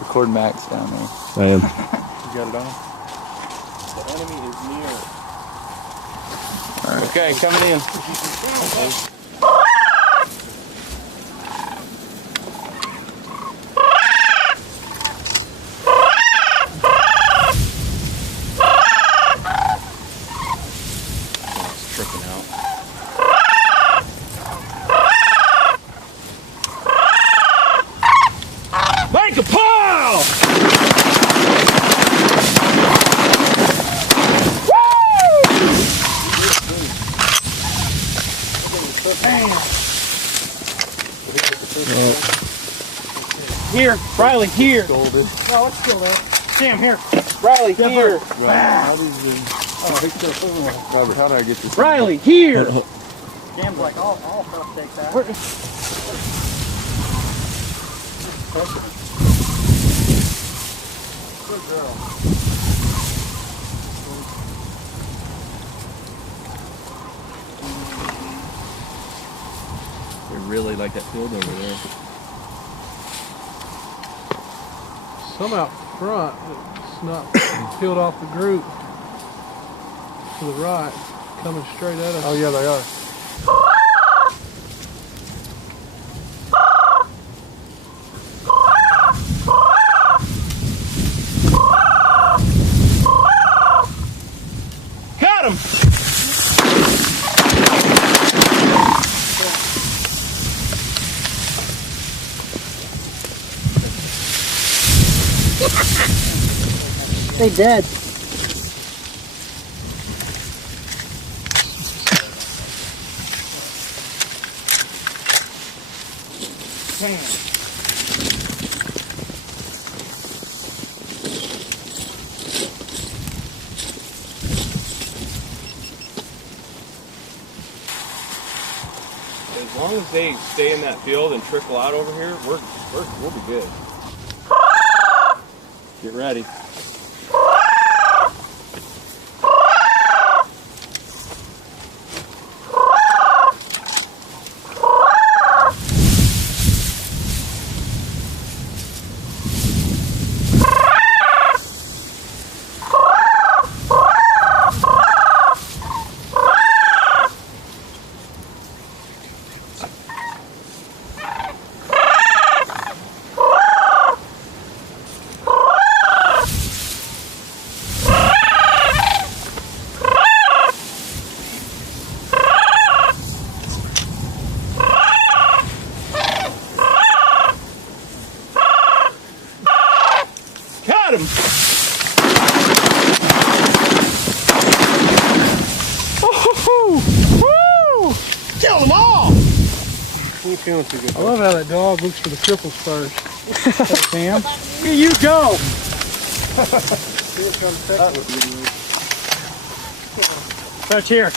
Record Max down there. I am. You got it on? The enemy is near. All right. Okay, coming in. It's tripping out. Make a pile! Here, Riley, here. No, it's still there. Sam, here. Riley, here. Robert, how do I get this? Riley, here. Sam's like, I'll take that. Good girl. They really like that field over there. Some out front that's not peeled off the group to the right, coming straight at us. Oh yeah, they are. Got him! They dead. As long as they stay in that field and trickle out over here, we'll be good. Get ready. Got him! Woo! Kill them all! Ain't feeling too good. I love how that dog looks for the cripples first. Sam, here you go. Touch here.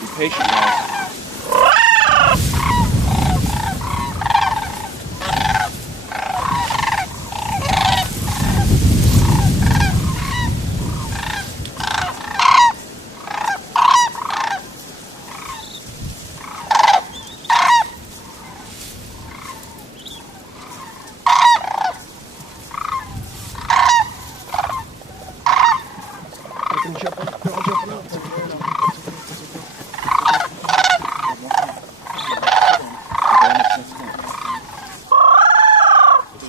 Be patient, guys.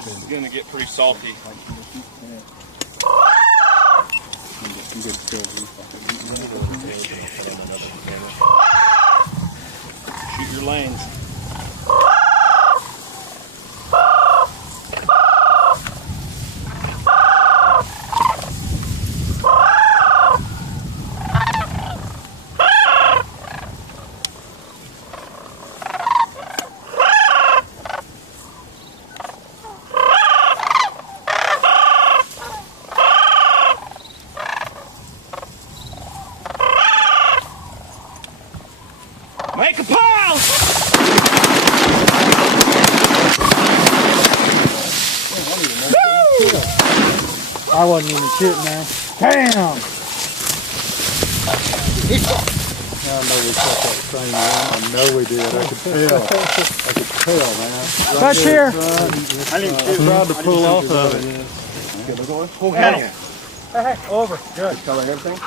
It's gonna get pretty salty. Shoot your lanes. Make a pile! I wasn't even shooting there. Damn! I know we shot that same one. I know we did. I could tell. I could tell, man. Touch here. I didn't shoot. Tried to pull off of it. Oh, kettle. Hey, over. Good. Color and everything.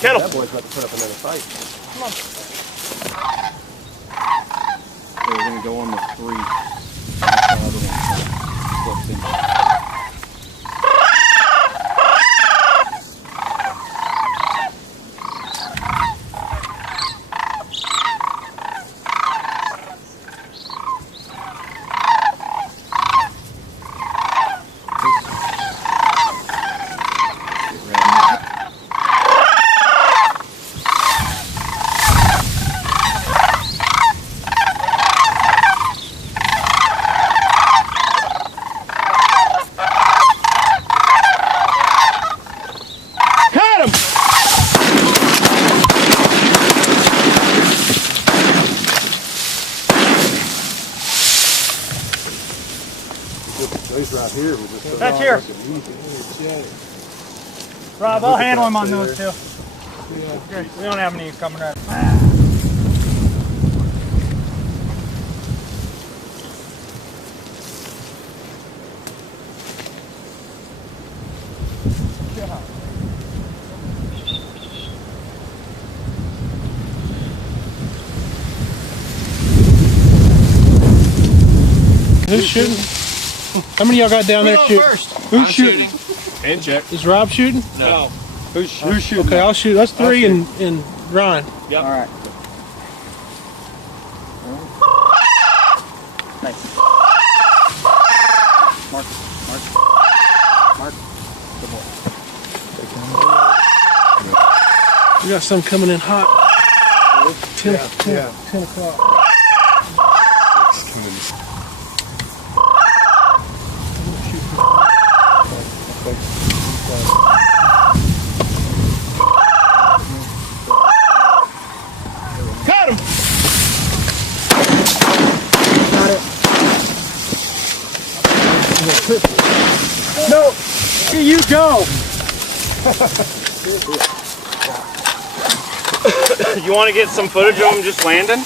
Kettle. That boy's about to put up another fight. Come on. So we're going to go on the 3. These right here. That's here. Rob, I'll handle him on those two. Okay, we don't have any coming right. Who's shooting? How many of y'all got down there shooting? Who's shooting? And check. Is Rob shooting? No. Who's shooting? Okay, I'll shoot. That's 3 and Ryan. Yep. All right. Nice. Mark. Good boy. We got some coming in hot. 10 o'clock. Got him! No! Here you go! You want to get some footage of him just landing?